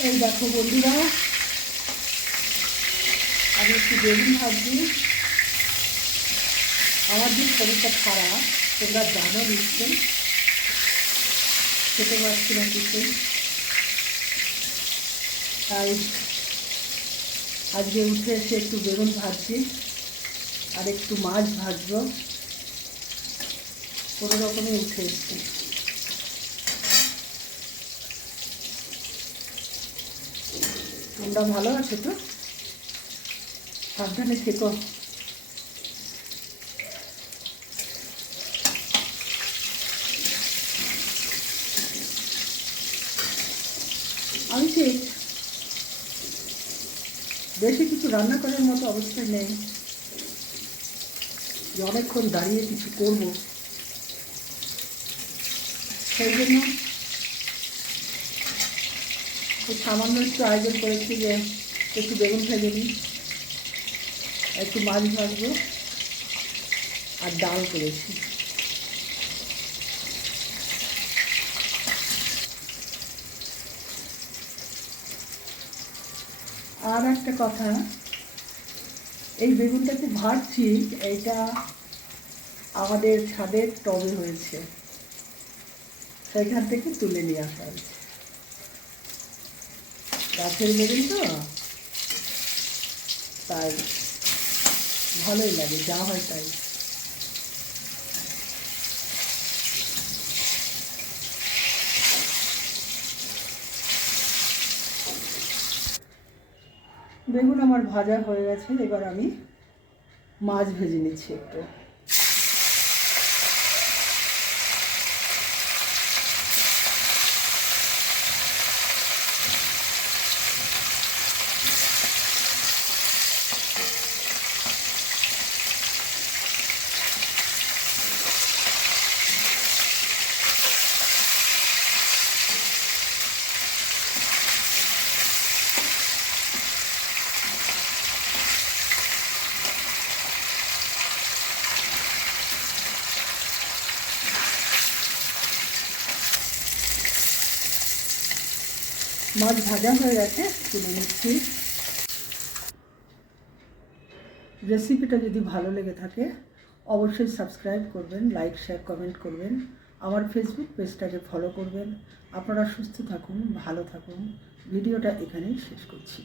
দেখো বন্ধুরা, আমি একটু বেগুন ভাবছি আমার যে শরীরটা খারাপ, তোমরা জানো নিশ্চয়ই। খেতে পারছি না কিছুই। তাই আজকে উঠে এসে একটু বেগুন ভাজছি আর একটু মাছ ভাজবো। কোনো রকমে উঠে এসছি। তোমরা ভালো আছো তো? সাবধানে থেকো। আমি বেশি কিছু রান্না করার মতো অবস্থা নেই। যে অনেকক্ষণ দাঁড়িয়ে কিছু করব। সেই জন্য সামান্য একটু আয়োজন করেছি যে একটু বেগুন ভেজে নিই, একটু মাছ ভাজবো আর ডাল করেছি। আর একটা কথা, এই বেগুনটা বেগুনটাকে ভাজছি এইটা আমাদের ছাদের টবে হয়েছে। সেখান থেকে তুলে নিয়ে আসা হয়েছে। গাছের বেগুন তো। তাই ভালোই লাগে, যা হয় তাই। বেগুন আমার ভাজা হয়ে গেছে, এবার আমি মাছ ভেজে নিচ্ছি একটু। মাছ ভাজা হয়ে গেছে, তুলে নিচ্ছি। রেসিপিটা যদি ভালো লেগে থাকে, অবশ্যই সাবস্ক্রাইব করবেন লাইক শেয়ার কমেন্ট করবেন। আমার ফেসবুক পেজটাকে ফলো করবেন। আপনারা সুস্থ থাকুন, ভালো থাকুন। ভিডিওটা এখানেই শেষ করছি।